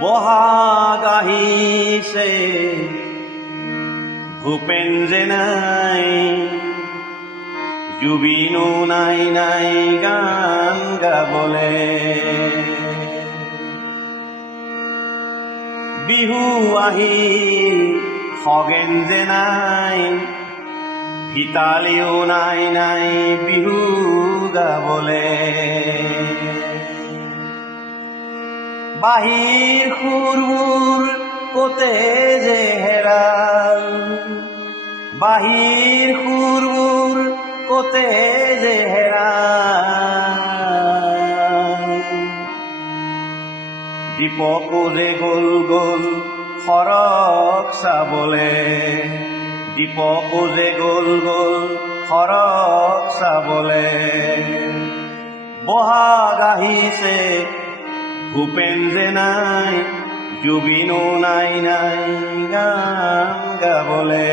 বহাগ আহিছে ভূপেন যে নাই, জুবিনো নাই নাই গান গাবলে। বিহু আহিল খগেন যে নাই, ভিতালীও নাই নাই বিহু গাবলে। বাহিৰ সুৰবোৰ কতে যে হেৰাল, বাহিৰ সুৰবোৰ কতে যে হেৰাল। দীপকো যে গ'ল গ'ল সৰগ চাবলে, দীপকো যে গ'ল গ'ল সৰগ চাবলে। বহাগ আহিছে ভূপেন যে নাই, জুবিনো নাই নাই গান গাবলে।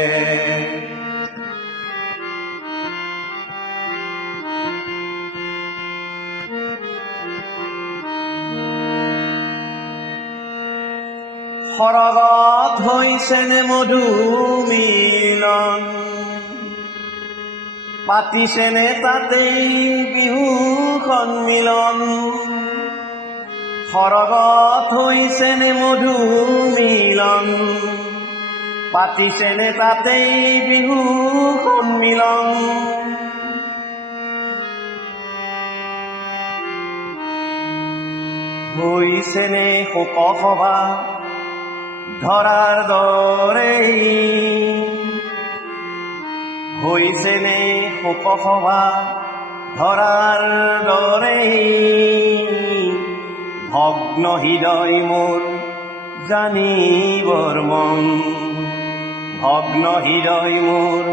সৰগত হৈছেনে মধু মিলন, পাতিছেনে তাতেই বিহু সন্মিলন। সৰগত হৈছেনে মধু মিলন, পাতিছেনে তাতেই বিহু সন্মিলন। হৈছেনে শোকসভা ধৰাৰ দৰেই, হৈছেনে শোকসভা ধৰাৰ দৰেই। ভগ্ন হৃদয় মোৰ জানিবৰ মন, ভগ্ন হৃদয় মোৰ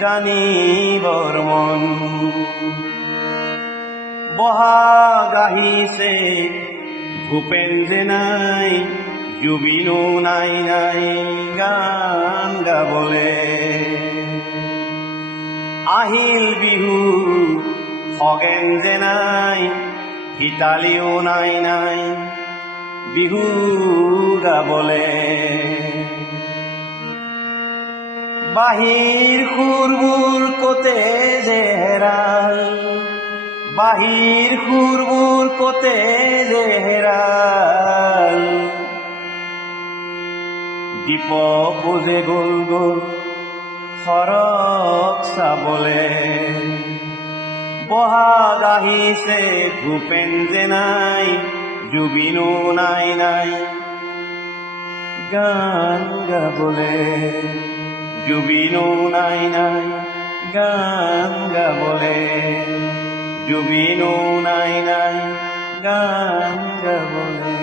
জানিবৰ মন। বহাগ আহিছে ভূপেন যে নাই, জুবিনো নাই নাই গান গাবলে। আহিল বিহু খগেন যে নাই, ভিতালীও নাই নাই বিহু গাবলে। বাহিৰ সুৰবোৰ কতে যে হেৰাল, বাহিৰ সুৰবোৰ কতে যে হেৰাল। দীপকো যে গ'ল গ'ল সৰগ চাবলে। বহাগ আহিছে ভূপেন যে নাই, জুবিনো নাই নাই গান গাবলে। জুবিনো নাই নাই গান গাবলে, জুবিনো নাই নাই গান গাবলে।